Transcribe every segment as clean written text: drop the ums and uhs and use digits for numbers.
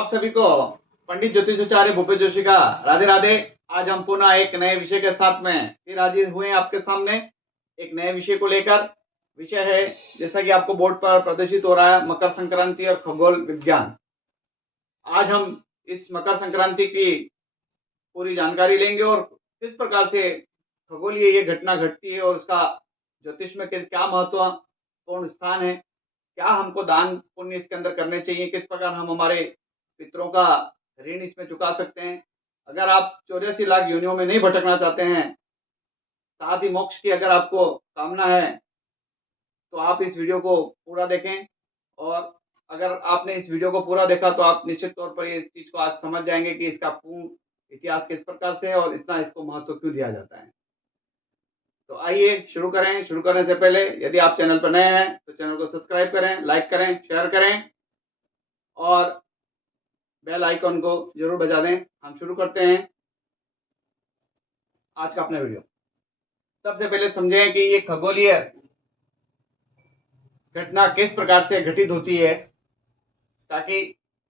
आप सभी को पंडित ज्योतिषाचार्य भूपेश जोशी का राधे राधे। आज हम पुनः एक नए विषय के साथ में फिर हाजिर हुए हैं आपके सामने एक नए विषय को लेकर। विषय है, जैसा कि आपको बोर्ड पर प्रदर्शित हो रहा है, मकर संक्रांति और खगोल विज्ञान। आज हम इस मकर संक्रांति की पूरी जानकारी लेंगे और किस प्रकार से खगोलीय ये घटना घटती है और उसका ज्योतिष में क्या महत्वपूर्ण स्थान है, क्या हमको दान पुण्य इसके अंदर करने चाहिए, किस प्रकार हम हमारे पितरों का ऋण इसमें चुका सकते हैं। अगर आप 84 लाख योनियों में नहीं भटकना चाहते हैं, साथ ही मोक्ष की अगर आपको कामना है, तो आप इस वीडियो को पूरा देखें। और अगर आपने इस वीडियो को पूरा देखा तो आप निश्चित तौर पर इस चीज को आज समझ जाएंगे कि इसका पूर्ण इतिहास किस प्रकार से है और इतना इसको महत्व क्यों दिया जाता है। तो आइए शुरू करें। शुरू करने से पहले यदि आप चैनल पर नए हैं तो चैनल को सब्सक्राइब करें, लाइक करें, शेयर करें और बेल आइकन को जरूर बजा दें। हम शुरू करते हैं आज का अपना वीडियो। सबसे पहले समझें कि ये खगोलीय घटना किस प्रकार से घटित होती है, ताकि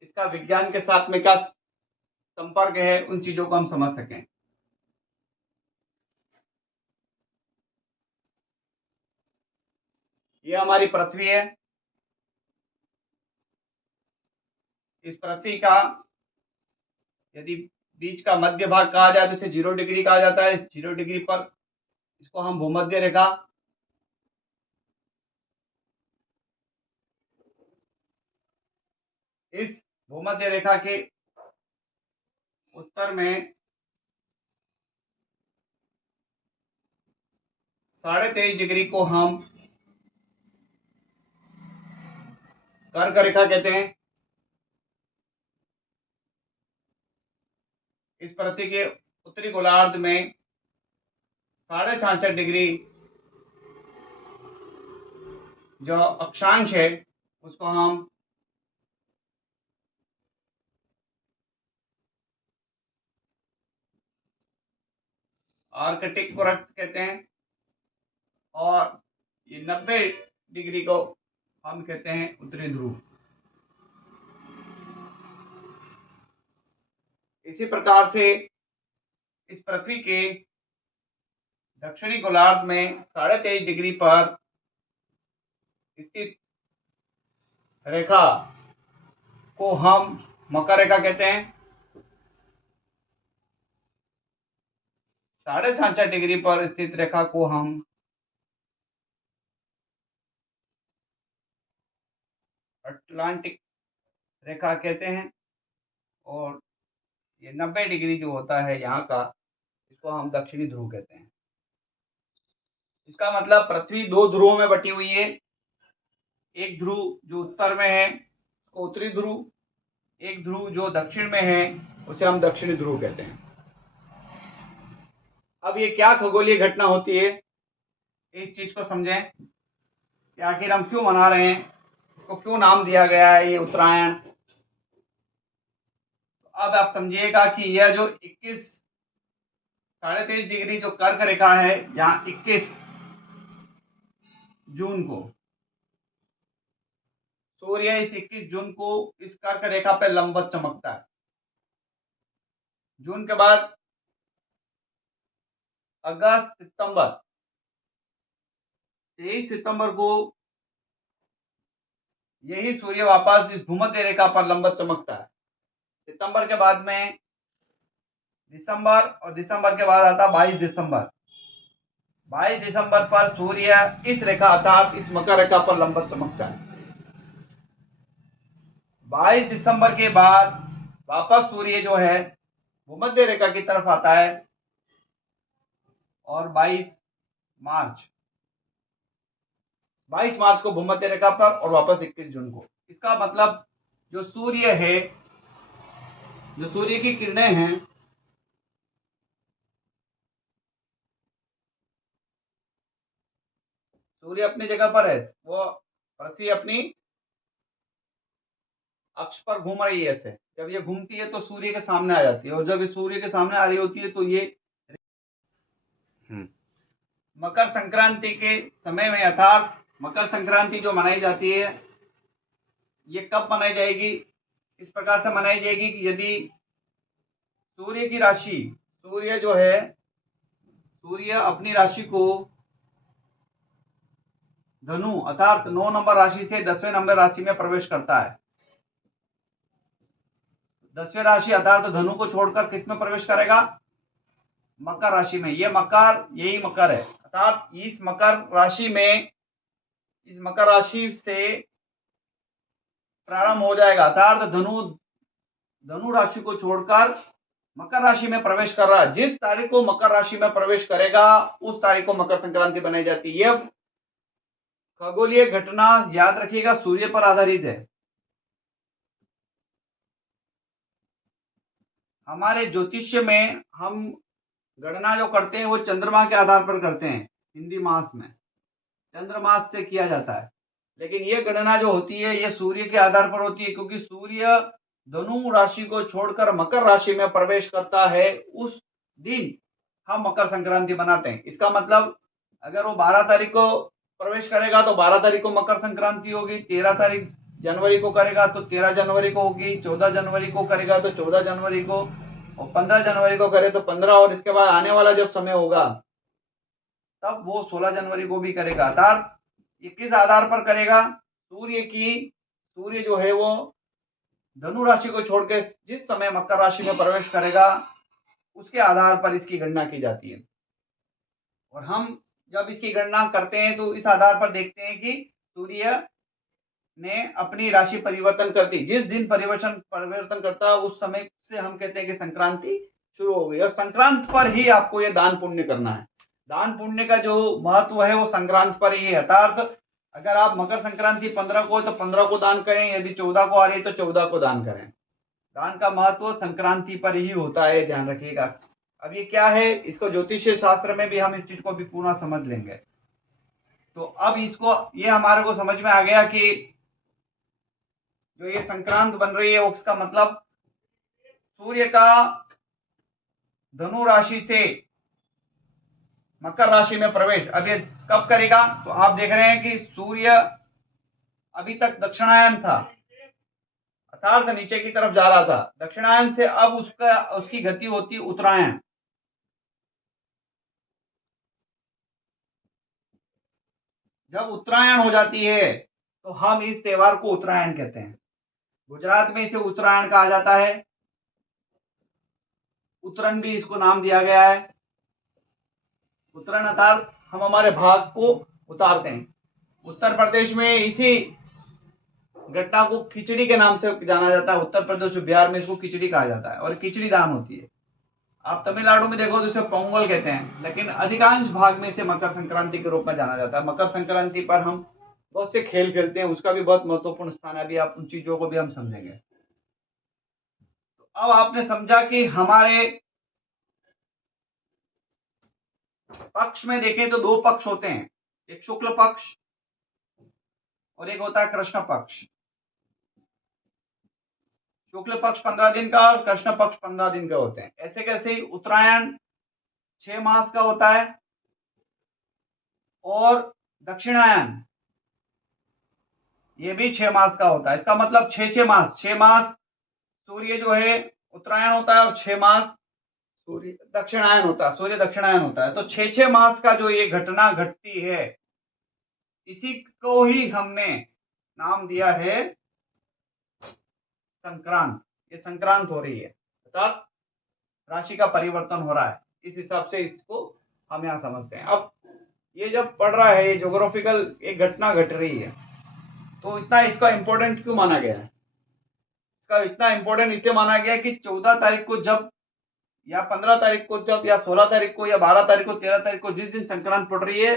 इसका विज्ञान के साथ में क्या संपर्क है, उन चीजों को हम समझ सकें। ये हमारी पृथ्वी है। इस पृथ्वी का यदि बीच का मध्य भाग कहा जाए तो इसे 0 डिग्री कहा जाता है। इस 0 डिग्री पर इसको हम भूमध्य रेखा, इस भूमध्य रेखा के उत्तर में 23.5 डिग्री को हम कर्क रेखा कहते हैं। इस पृथ्वी के उत्तरी गोलार्ध में 66.5 डिग्री जो अक्षांश है उसको हम आर्कटिक वृत्त कहते हैं और ये 90 डिग्री को हम कहते हैं उत्तरी ध्रुव। इसी प्रकार से इस पृथ्वी के दक्षिणी गोलार्ध में 23.5 डिग्री पर स्थित रेखा को हम मकर रेखा कहते हैं। 66.5 डिग्री पर स्थित रेखा को हम अटलांटिक रेखा कहते हैं और ये 90 डिग्री जो होता है यहाँ का, इसको हम दक्षिणी ध्रुव कहते हैं। इसका मतलब पृथ्वी 2 ध्रुवों में बटी हुई है। एक ध्रुव जो उत्तर में है उसको उत्तरी ध्रुव, एक ध्रुव जो दक्षिण में है उसे हम दक्षिणी ध्रुव कहते हैं। अब ये क्या खगोलीय घटना होती है, इस चीज को समझें कि आखिर हम क्यों मना रहे हैं, इसको क्यों नाम दिया गया है ये उत्तरायण। तो अब आप समझिएगा कि यह जो 23 डिग्री जो कर्क रेखा है, यहाँ 21 जून को सूर्य इस 21 जून को इस कर्क रेखा पर लंबवत चमकता है। जून के बाद अगस्त, सितंबर, 23 सितंबर को यही सूर्य वापस इस भूमध्य रेखा पर लंबवत चमकता है। सितंबर के बाद में दिसंबर और दिसंबर के बाद आता 22 दिसंबर। 22 दिसंबर पर सूर्य इस रेखा अर्थात इस मकर रेखा पर लंबवत चमकता है। 22 दिसंबर के बाद वापस सूर्य जो है भूमध्य रेखा की तरफ आता है और 22 मार्च को भूमध्य रेखा पर और वापस 21 जून को। इसका मतलब जो सूर्य है, जो सूर्य की किरणें हैं, सूर्य अपनी जगह पर है, वो पृथ्वी अपनी अक्ष पर घूम रही है। ऐसे जब ये घूमती है तो सूर्य के सामने आ जाती है और जब ये सूर्य के सामने आ रही होती है तो ये मकर संक्रांति के समय में, अर्थात मकर संक्रांति जो मनाई जाती है, ये कब मनाई जाएगी इस प्रकार से मनाई जाएगी कि यदि सूर्य की राशि, सूर्य जो है, सूर्य अपनी राशि को धनु अर्थात 9 नंबर राशि से 10वें नंबर राशि में प्रवेश करता है। 10वें राशि अर्थात धनु को छोड़कर किस में प्रवेश करेगा? मकर राशि में। ये मकर, यही मकर है, अर्थात इस मकर राशि में, इस मकर राशि से प्रारंभ हो जाएगा, अर्थात धनु राशि को छोड़कर मकर राशि में प्रवेश कर रहा है। जिस तारीख को मकर राशि में प्रवेश करेगा उस तारीख को मकर संक्रांति बनाई जाती है। यह खगोलीय घटना याद रखिएगा सूर्य पर आधारित है। हमारे ज्योतिष्य में हम गणना जो करते हैं वो चंद्रमा के आधार पर करते हैं। हिंदी मास में चंद्रमास से किया जाता है, लेकिन ये गणना जो होती है ये सूर्य के आधार पर होती है, क्योंकि सूर्य धनु राशि को छोड़कर मकर राशि में प्रवेश करता है। उस दिन हम मकर संक्रांति मनाते हैं। इसका मतलब अगर वो 12 तारीख को प्रवेश करेगा तो 12 तारीख को मकर संक्रांति होगी, 13 तारीख जनवरी को करेगा तो 13 जनवरी को होगी, 14 जनवरी को करेगा तो 14 जनवरी को, और 15 जनवरी को करे तो 15, और इसके बाद आने वाला जब समय होगा तब वो 16 जनवरी को भी करेगा। अर्थात ये किस आधार पर करेगा? सूर्य जो है वो धनु राशि को छोड़ के जिस समय मकर राशि में प्रवेश करेगा उसके आधार पर इसकी गणना की जाती है। और हम जब इसकी गणना करते हैं तो इस आधार पर देखते हैं कि सूर्य ने अपनी राशि परिवर्तन कर दी। जिस दिन परिवर्तन करता है उस समय से हम कहते हैं कि संक्रांति शुरू हो गई। और संक्रांत पर ही आपको ये दान पुण्य करना है। दान पुण्य का जो महत्व है वो संक्रांत पर ही है। अर्थात अगर आप मकर संक्रांति 15 को तो 15 को दान करें, यदि 14 को आ रही है तो 14 को दान करें। दान का महत्व संक्रांति पर ही होता है, ध्यान रखिएगा। अब ये क्या है, इसको ज्योतिषीय शास्त्र में भी हम इस चीज को भी पूरा समझ लेंगे। तो अब इसको ये हमारे को समझ में आ गया कि जो ये संक्रांत बन रही है उसका मतलब सूर्य का धनु राशि से मकर राशि में प्रवेश अब ये कब करेगा? तो आप देख रहे हैं कि सूर्य अभी तक दक्षिणायन था, अर्थात नीचे की तरफ जा रहा था। दक्षिणायन से अब उसकी गति होती उत्तरायण। जब उत्तरायण हो जाती है तो हम इस त्योहार को उत्तरायण कहते हैं। गुजरात में इसे उत्तरायण कहा जाता है, उत्तरायण भी इसको नाम दिया गया है। उत्तरायण अर्थात हम हमारे भाग को उतारते हैं। उत्तर प्रदेश में इसी घटना को खिचड़ी के नाम से जाना जाता है। उत्तर प्रदेश और बिहार में इसको खिचड़ी कहा जाता है और खिचड़ी दान होती है। आप तमिलनाडु में देखो तो इसे पोंगल कहते हैं, लेकिन अधिकांश भाग में इसे मकर संक्रांति के रूप में जाना जाता है। मकर संक्रांति पर हम बहुत से खेल खेलते हैं, उसका भी बहुत महत्वपूर्ण स्थान है। अभी आप उन चीजों को भी हम समझेंगे। तो अब आपने समझा कि हमारे पक्ष में देखें तो 2 पक्ष होते हैं, एक शुक्ल पक्ष और एक होता है कृष्ण पक्ष। शुक्ल पक्ष 15 दिन का और कृष्ण पक्ष 15 दिन का होते हैं। ऐसे कैसे ही उत्तरायण 6 मास का होता है और दक्षिणायन ये भी 6 मास का होता है। इसका मतलब 6 मास सूर्य जो है उत्तरायण होता है और 6 मास सूर्य दक्षिणायन होता है। तो 6 मास का जो ये घटना घटती है इसी को ही हमने नाम दिया है संक्रांत। ये संक्रांत हो रही है, अर्थात राशि का परिवर्तन हो रहा है। इस हिसाब से इसको हम यहां समझते हैं। अब ये जब पढ़ रहा है, ये ज्योग्राफिकल एक घटना घट रही है, तो इतना इसका इंपॉर्टेंट क्यों माना गया है? इसका इतना इंपॉर्टेंट इसलिए माना गया कि 14 तारीख को जब या 15 तारीख को जब या 16 तारीख को या 12 तारीख को 13 तारीख को जिस दिन संक्रांत पड़ रही है,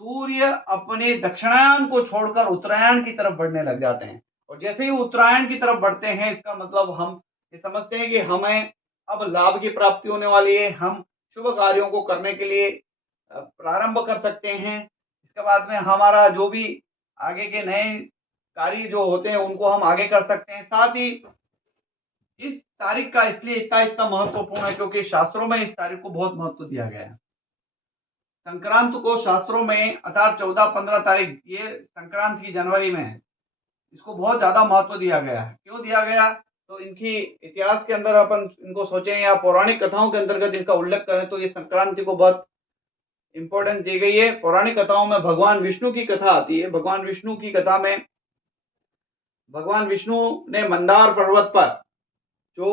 सूर्य अपने दक्षिणायन को छोड़कर उत्तरायण की तरफ बढ़ने लग जाते हैं। और जैसे ही उत्तरायण की तरफ बढ़ते हैं इसका मतलब हम ये समझते हैं कि हमें अब लाभ की प्राप्ति होने वाली है। हम शुभ कार्यों को करने के लिए प्रारंभ कर सकते हैं। इसके बाद में हमारा जो भी आगे के नए कार्य जो होते हैं उनको हम आगे कर सकते हैं। साथ ही इस तारीख का इसलिए इतना महत्वपूर्ण है क्योंकि शास्त्रों में इस तारीख को बहुत महत्व दिया गया है। संक्रांत को शास्त्रों में अर्थात 14-15 तारीख ये संक्रांत की जनवरी में इसको बहुत ज्यादा महत्व दिया गया है। क्यों दिया गया? तो इनकी इतिहास के अंदर अपन इनको सोचें या पौराणिक कथाओं के अंतर्गत इनका उल्लेख करें तो ये संक्रांति को बहुत इंपॉर्टेंस दी गई है। पौराणिक कथाओं में भगवान विष्णु की कथा आती है। भगवान विष्णु की कथा में भगवान विष्णु ने मंदार पर्वत पर जो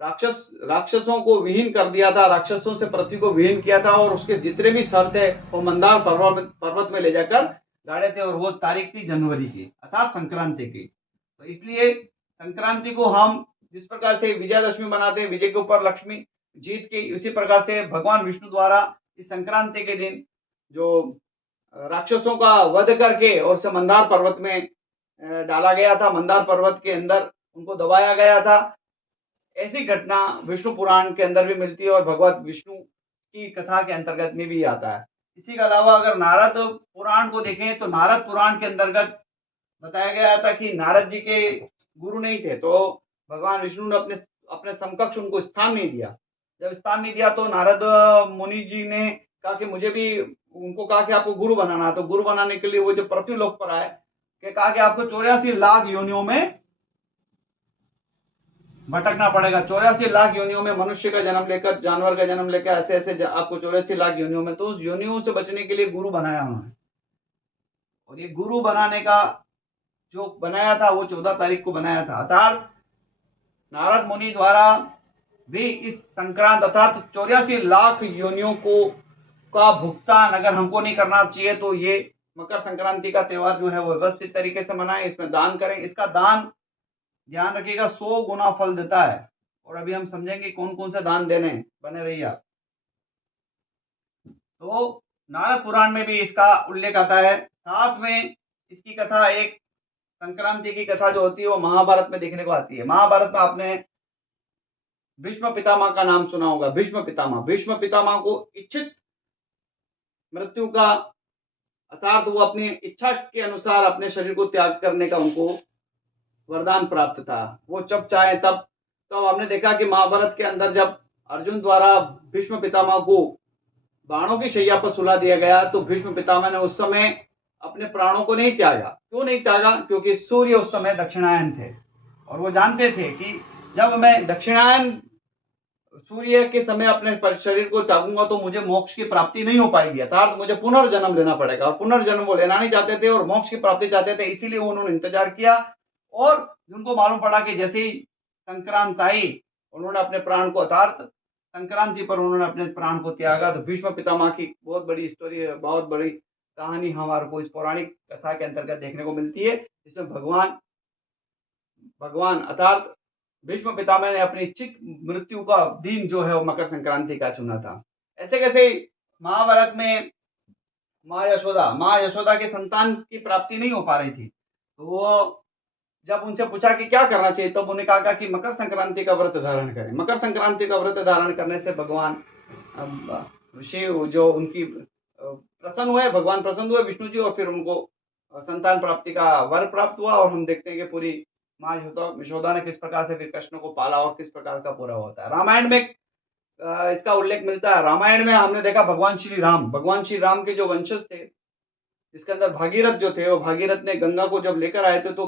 राक्षसों को विहीन कर दिया था, राक्षसों से पृथ्वी को विहीन किया था और उसके जितने भी सर थे वो मंदार पर्वत में ले जाकर गाड़े थे और वो तारीख थी जनवरी की अर्थात संक्रांति की। तो इसलिए संक्रांति को हम जिस प्रकार से विजयादशमी मनाते हैं, विजय के ऊपर लक्ष्मी जीत की, उसी प्रकार से भगवान विष्णु द्वारा इस संक्रांति के दिन जो राक्षसों का वध करके और उसे मंदार पर्वत में डाला गया था, मंदार पर्वत के अंदर उनको दबाया गया था, ऐसी घटना विष्णु पुराण के अंदर भी मिलती है और भगवत विष्णु की कथा के अंतर्गत में भी आता है। इसी के अलावा अगर नारद पुराण को देखें तो नारद पुराण के अंतर्गत बताया गया था कि नारद जी के गुरु नहीं थे, तो भगवान विष्णु ने अपने अपने समकक्ष उनको स्थान नहीं दिया। जब स्थान नहीं दिया तो नारद मुनि जी ने कहा कि मुझे भी, उनको कहा कि आपको गुरु बनाना, तो गुरु बनाने के लिए वो जब पृथ्वी लोक पर आए कि कहा कि आपको 84 लाख योनियों में भटकना पड़ेगा। 84 लाख योनियों में मनुष्य का जन्म लेकर, जानवर का जन्म लेकर, ऐसे ऐसे आपको 84 लाख योनियों में, तो उस योनियों से बचने के लिए गुरु बनाया उन्होंने। और ये गुरु बनाने का जो बनाया था वो 14 तारीख को बनाया था। अर्थात नारद मुनि द्वारा भी इस संक्रांत अर्थात 84 लाख योनियों को का भुगतान अगर हमको नहीं करना चाहिए तो ये मकर संक्रांति का त्योहार जो है वो व्यवस्थित तरीके से मनाएं, इसमें दान करें। इसका दान ध्यान रखिएगा 100 गुना फल देता है और अभी हम समझेंगे कौन कौन से दान देने, बने रहिए आप। तो नारद पुराण में भी इसका उल्लेख आता है। साथ में इसकी कथा, एक संक्रांति की कथा जो होती है वो महाभारत में देखने को आती है। महाभारत में आपने भीष्म पितामह का नाम सुना होगा। भीष्म पितामह को इच्छित मृत्यु का अर्थात वो अपनी इच्छा के अनुसार अपने शरीर को त्याग करने का उनको वरदान प्राप्त था। वो जब चाहे तब, तो हमने देखा कि महाभारत के अंदर जब अर्जुन द्वारा भीष्म पितामह को बाणों की शैया पर सुला दिया गया तो भीष्म पितामह ने उस समय अपने प्राणों को नहीं त्यागा। क्यों नहीं त्यागा? क्योंकि सूर्य उस समय दक्षिणायन थे और वो जानते थे कि जब मैं दक्षिणायन सूर्य के समय अपने शरीर को त्यागूंगा तो मुझे मोक्ष की प्राप्ति नहीं हो पाएगी, अर्थात मुझे पुनर्जन्म लेना पड़ेगा। और पुनर्जन्म वो लेना नहीं चाहते थे और मोक्ष की प्राप्ति चाहते थे, इसीलिए उन्होंने इंतजार किया। और उनको मालूम पड़ा कि जैसे ही संक्रांत आई उन्होंने अपने प्राण को, अर्थात संक्रांति पर उन्होंने अपने प्राण को त्यागा। तो भीष्म पितामह की बहुत बड़ी स्टोरी है, बहुत बड़ी कहानी हमारे को इस पौराणिक कथा के अंतर्गत देखने को मिलती है, जिसमें भगवान अर्थात भीष्म पितामह ने अपनी इच्छित मृत्यु का दिन जो है वो मकर संक्रांति का चुना था। ऐसे कैसे महाभारत में माँ यशोदा के संतान की प्राप्ति नहीं हो पा रही थी, तो वो जब उनसे पूछा कि क्या करना चाहिए तो उन्होंने कहा कि मकर संक्रांति का व्रत धारण करें। मकर संक्रांति का व्रत धारण करने से भगवान शिव जो उनकी प्रसन्न हुए, भगवान प्रसन्न हुए विष्णु जी, और फिर उनको संतान प्राप्ति का वर प्राप्त हुआ। और हम देखते हैं कि पूरी माँ यशोदा ने किस प्रकार से फिर कृष्ण को पाला और किस प्रकार का पूरा होता है। रामायण में इसका उल्लेख मिलता है। रामायण में हमने देखा भगवान श्री राम के जो वंशज थे, जिसके अंदर भागीरथ जो थे, वो भागीरथ ने गंगा को जब लेकर आए थे, तो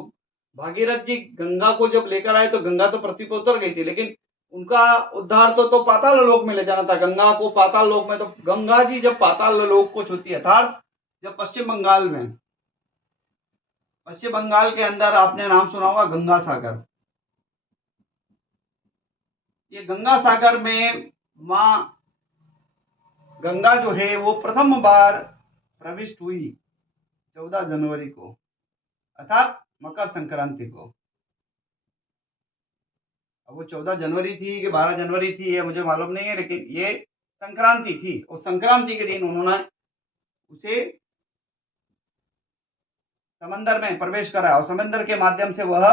भागीरथ जी गंगा को जब लेकर आए तो गंगा तो पृथ्वी पर उतर गई थी, लेकिन उनका उद्धार तो पाताल लोक में ले जाना था। गंगा को पाताल लोक में, तो गंगा जी जब पाताल लोक को छूती है, अर्थात जब पश्चिम बंगाल के अंदर आपने नाम सुना होगा गंगा सागर। ये गंगा सागर में माँ गंगा जो है वो प्रथम बार प्रविष्ट हुई 14 जनवरी को, अर्थात मकर संक्रांति को। अब वो 14 जनवरी थी कि 12 जनवरी थी ये मुझे मालूम नहीं है, लेकिन ये संक्रांति थी और संक्रांति के दिन उन्होंने उसे समंदर में प्रवेश करा और समंदर के माध्यम से वह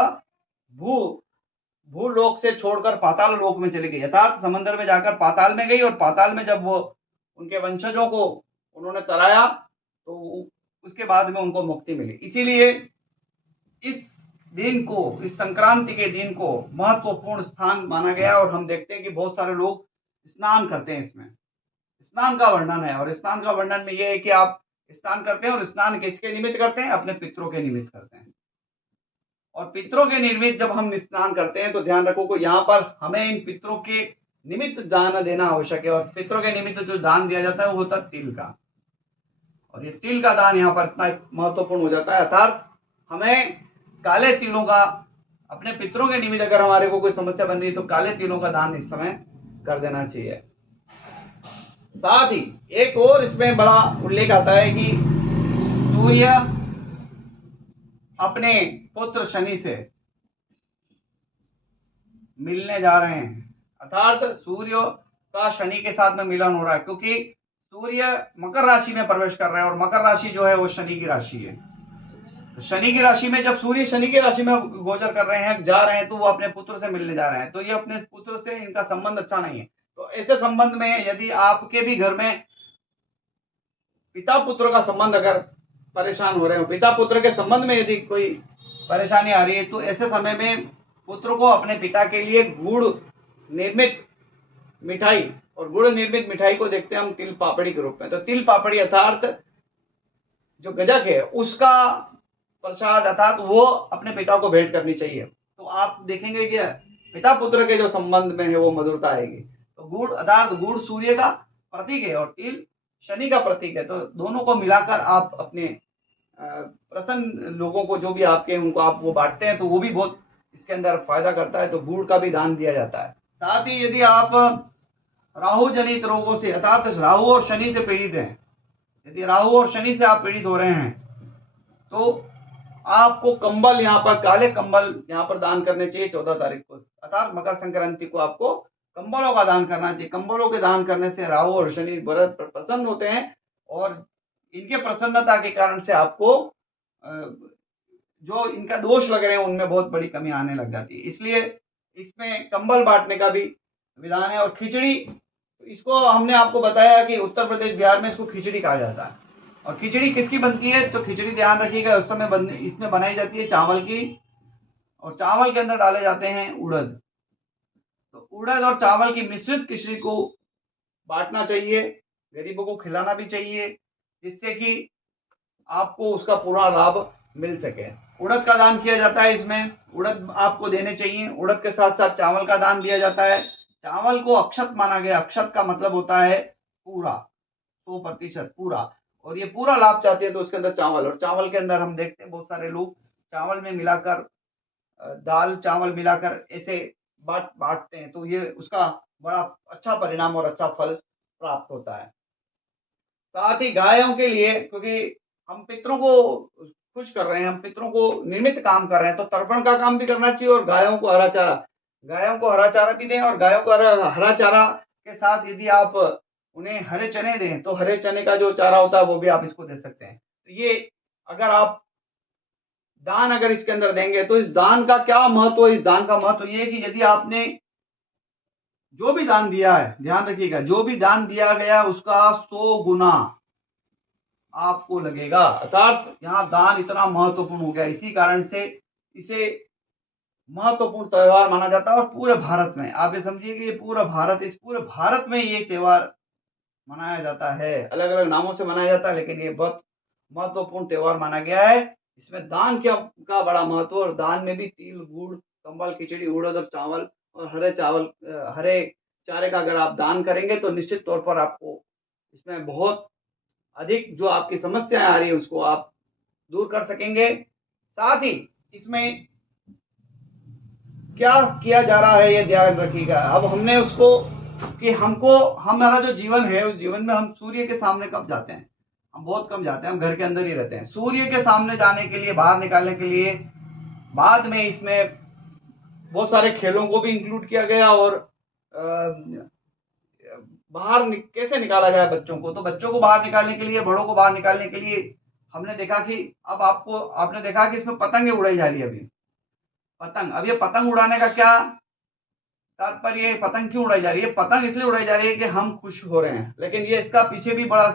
भूलोक से छोड़कर पाताल लोक में चली गई, अर्थात समंदर में जाकर पाताल में गई। और पाताल में जब वो उनके वंशजों को उन्होंने तराया तो उसके बाद में उनको मुक्ति मिली। इसीलिए इस दिन को, इस संक्रांति के दिन को महत्वपूर्ण स्थान माना गया। और हम देखते हैं कि बहुत सारे लोग स्नान करते हैं। इसमें स्नान का वर्णन है और स्नान का वर्णन में यह है कि आप स्नान करते हैं और स्नान किसके निमित्त करते हैं? अपने पितरों के निमित्त करते हैं। और पितरों के निर्मित जब हम स्नान करते हैं तो ध्यान रखो को यहाँ पर हमें इन पितरों के निमित्त दान देना आवश्यक है। और पितरों के निमित्त जो दान दिया जाता है वो होता है तिल का। और ये तिल का दान यहाँ पर इतना महत्वपूर्ण हो जाता है, अर्थात हमें काले तिलों का अपने पितरों के निमित्त अगर हमारे को कोई समस्या बन रही है तो काले तिलों का दान इस समय कर देना चाहिए। साथ ही एक और इसमें बड़ा उल्लेख आता है कि सूर्य अपने पुत्र शनि से मिलने जा रहे हैं, अर्थात सूर्य का शनि के साथ में मिलन हो रहा है, क्योंकि सूर्य मकर राशि में प्रवेश कर रहा है और मकर राशि जो है वो शनि की राशि है। तो शनि की राशि में जब सूर्य शनि की राशि में गोचर कर रहे हैं, जा रहे हैं, तो वो अपने पुत्र से मिलने जा रहे हैं, तो ये अपने पुत्र से इनका संबंध अच्छा नहीं है। तो ऐसे संबंध में यदि आपके भी घर में पिता पुत्र का संबंध अगर परेशान हो रहे हो, पिता पुत्र के संबंध में यदि कोई परेशानी आ रही है, तो ऐसे समय में पुत्र को अपने पिता के लिए गुड़ निर्मित मिठाई, और गुड़ निर्मित मिठाई को देखते हैं हम तिल पापड़ी के रूप में। तो तिल पापड़ी अर्थात जो गजक है उसका प्रसाद अर्थात वो अपने पिता को भेंट करनी चाहिए। तो आप देखेंगे कि पिता पुत्र के जो संबंध में है वो मधुरता आएगी। तो गुड़ अर्थात गुड़ सूर्य का प्रतीक है और तिल शनि का प्रतीक है। तो दोनों को मिलाकर आप अपने प्रसन्न लोगों को जो भी आपके उनको आप वो बांटते हैं तो वो भी बहुत इसके अंदर फायदा करता है। तो गुड़ का भी दान दिया जाता है। साथ ही यदि आप राहु जनित रोगों से अर्थात राहु और शनि से पीड़ित हैं, यदि राहु और शनि से आप पीड़ित हो रहे हैं तो आपको कंबल यहाँ पर काले कंबल यहाँ पर दान करने चाहिए 14 तारीख को, अर्थात मकर संक्रांति को आपको कंबलों का दान करना चाहिए। कंबलों के दान करने से राहु और शनि बड़े प्रसन्न होते हैं और इनके प्रसन्नता के कारण से आपको जो इनका दोष लग रहे हैं उनमें बहुत बड़ी कमी आने लग जाती है। इसलिए इसमें कंबल बांटने का भी विधान है। और खिचड़ी, इसको हमने आपको बताया कि उत्तर प्रदेश बिहार में इसको खिचड़ी कहा जाता है। और खिचड़ी किसकी बनती है, तो खिचड़ी ध्यान रखिएगा उस समय इसमें बनाई जाती है चावल की, और चावल के अंदर डाले जाते हैं उड़द। तो उड़द और चावल की मिश्रित खिचड़ी को बांटना चाहिए, गरीबों को खिलाना भी चाहिए, जिससे कि आपको उसका पूरा लाभ मिल सके। उड़द का दान किया जाता है, इसमें उड़द आपको देने चाहिए। उड़द के साथ साथ चावल का दान दिया जाता है। चावल को अक्षत माना गया। अक्षत का मतलब होता है पूरा, 100% पूरा। और ये पूरा लाभ चाहते हैं तो उसके अंदर चावल, और चावल के अंदर हम देखते हैं बहुत सारे लोग चावल में मिलाकर दाल चावल मिलाकर ऐसे बांटते हैं, तो ये उसका बड़ा अच्छा परिणाम और अच्छा फल प्राप्त होता है। साथ ही गायों के लिए, क्योंकि हम पितरों को खुश कर रहे हैं, हम पितरों को निमित्त काम कर रहे हैं, तो तर्पण का काम भी करना चाहिए और गायों को हरा चारा भी दें। और गायों को हरा चारा के साथ यदि आप उन्हें हरे चने दें तो हरे चने का जो चारा होता है वो भी आप इसको दे सकते हैं। तो ये अगर आप दान अगर इसके अंदर देंगे तो इस दान का क्या महत्व है, इस दान का महत्व ये है कि यदि आपने जो भी दान दिया है, ध्यान रखिएगा, जो भी दान दिया गया उसका 100 गुना आपको लगेगा। अर्थात यहाँ दान इतना महत्वपूर्ण हो गया, इसी कारण से इसे महत्वपूर्ण त्योहार माना जाता है। और पूरे भारत में आप ये समझिए कि ये पूरा भारत, इस पूरे भारत में ये त्योहार मनाया जाता है। अलग अलग नामों से मनाया जाता है, लेकिन ये बहुत महत्वपूर्ण त्योहार माना गया है। इसमें दान का बड़ा महत्व, और दान में भी तिल, गुड़, कंबल, खिचड़ी, उड़द और चावल और हरे चारे का अगर आप दान करेंगे तो निश्चित तौर पर आपको इसमें बहुत अधिक जो आपकी समस्याएं आ रही है उसको आप दूर कर सकेंगे। साथ ही इसमें क्या किया जा रहा है ये ध्यान रखिएगा। अब हमने उसको कि हमारा जो जीवन है उस जीवन में हम सूर्य के सामने कब जाते हैं, हम बहुत कम जाते हैं, हम घर के अंदर ही रहते हैं। सूर्य के सामने जाने के लिए, बाहर निकालने के लिए बाद में इसमें बहुत सारे खेलों को भी इंक्लूड किया गया। और बाहर कैसे निकाला जाए बच्चों को, तो बच्चों को बाहर निकालने के लिए, बड़ों को बाहर निकालने के लिए हमने देखा कि अब आपने देखा कि इसमें पतंगे उड़ाई जा रही है। अभी पतंग, अब ये पतंग उड़ाने का क्या तात्पर्य, पतंग क्यों उड़ाई जा रही है? पतंग इसलिए उड़ाई जा रही है कि हम खुश हो रहे हैं, लेकिन ये इसका पीछे भी बड़ा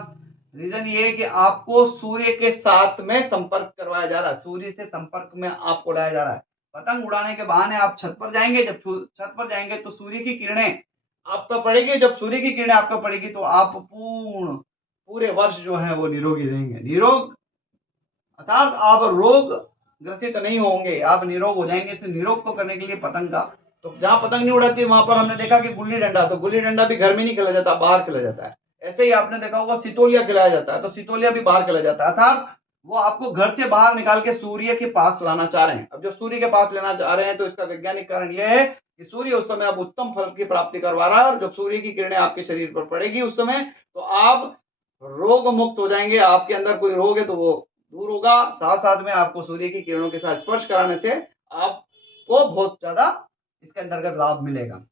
रीजन ये है कि आपको सूर्य के साथ में संपर्क करवाया जा रहा है, सूर्य से संपर्क में आपको लाया जा रहा है। पतंग उड़ाने के बहाने आप छत पर जाएंगे, जब छत पर जाएंगे तो सूर्य की किरणें आप पर पड़ेगी। जब सूर्य की किरणें आप पर पड़ेगी तो आप पूरे वर्ष जो है वो निरोगी रहेंगे। निरोग अर्थात आप रोग ग्रसित नहीं होंगे, आप निरोग हो जाएंगे। इसे निरोग को करने के लिए पतंग का, तो जहां पतंग नहीं उड़ाती वहां पर हमने देखा कि गुल्ली डंडा, तो गुल्ली डंडा भी घर में नहीं खेला जाता, बाहर खेला जाता है। ऐसे ही आपने देखा होगा सितोलिया खिलाया जाता है, तो सितोलिया भी बाहर खेला जाता है। अर्थात वो आपको घर से बाहर निकाल के सूर्य के पास लाना चाह रहे हैं। अब जो सूर्य के पास लेना चाह रहे हैं, तो इसका वैज्ञानिक कारण यह है कि सूर्य उस समय आप उत्तम फल की प्राप्ति करवा रहा है, और जब सूर्य की किरणें आपके शरीर पर पड़ेगी उस समय, तो आप रोग मुक्त हो जाएंगे। आपके अंदर कोई रोग है तो वो दूर होगा। साथ साथ में आपको सूर्य की किरणों के साथ स्पर्श कराने से आपको बहुत ज्यादा इसके अंतर्गत लाभ मिलेगा।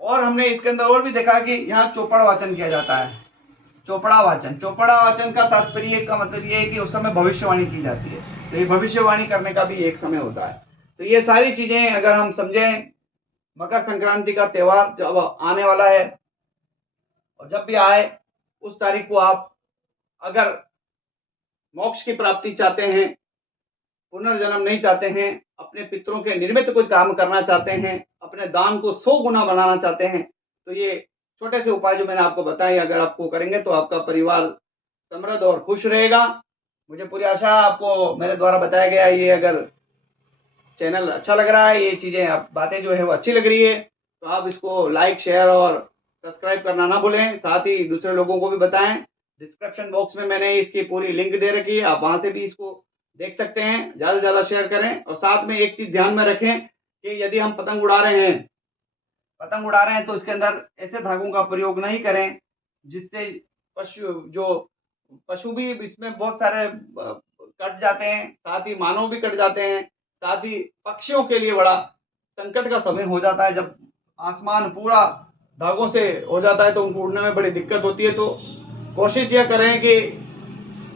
और हमने इसके अंदर और भी देखा कि यहाँ चौपड़ वाचन किया जाता है। चौपड़ा वाचन का तात्पर्य का मतलब ये है कि उस समय भविष्यवाणी की जाती है, तो ये भविष्यवाणी करने का भी एक समय होता है। तो ये सारी चीजें अगर हम समझें, मकर संक्रांति का त्योहार जब आने वाला है, और जब भी आए उस तारीख को आप अगर मोक्ष की प्राप्ति चाहते हैं, पुनर्जन्म नहीं चाहते हैं, अपने पितरों के निर्मित कुछ काम करना चाहते हैं, अपने दान को 100 गुना बनाना चाहते हैं, तो ये छोटे से उपाय जो मैंने आपको बताए अगर आपको करेंगे तो आपका परिवार समृद्ध और खुश रहेगा। मुझे पूरी आशा आपको मेरे द्वारा बताया गया ये अगर चैनल अच्छा लग रहा है, ये चीजें आप बातें जो है वो अच्छी लग रही है, तो आप इसको लाइक शेयर और सब्सक्राइब करना ना भूलें। साथ ही दूसरे लोगों को भी बताएं। डिस्क्रिप्शन बॉक्स में मैंने इसकी पूरी लिंक दे रखी है, आप वहां से भी इसको देख सकते हैं। ज्यादा से ज्यादा शेयर करें। और साथ में एक चीज ध्यान में रखें कि यदि हम पतंग उड़ा रहे हैं तो इसके अंदर ऐसे धागों का प्रयोग नहीं करें जिससे पशु भी इसमें बहुत सारे कट जाते हैं, साथ ही मानव भी कट जाते हैं, साथ ही पक्षियों के लिए बड़ा संकट का समय हो जाता है। जब आसमान पूरा धागों से हो जाता है तो उनको उड़ने में बड़ी दिक्कत होती है। तो कोशिश यह करें कि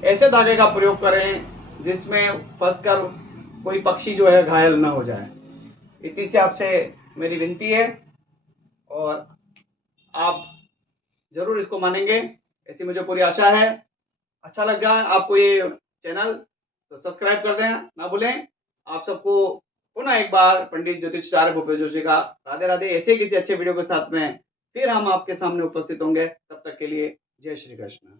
ऐसे धागे का प्रयोग करें जिसमें फंसकर कोई पक्षी जो है घायल ना हो जाए। इतनी से आपसे मेरी विनती है, और आप जरूर इसको मानेंगे ऐसी मुझे पूरी आशा है। अच्छा लगा आपको ये चैनल तो सब्सक्राइब कर दें ना भूलें। आप सबको पुनः एक बार पंडित ज्योतिषाचार्य भूपेश जोशी का राधे राधे। ऐसे किसी अच्छे वीडियो के साथ में फिर हम आपके सामने उपस्थित होंगे। तब तक के लिए जय श्री कृष्ण।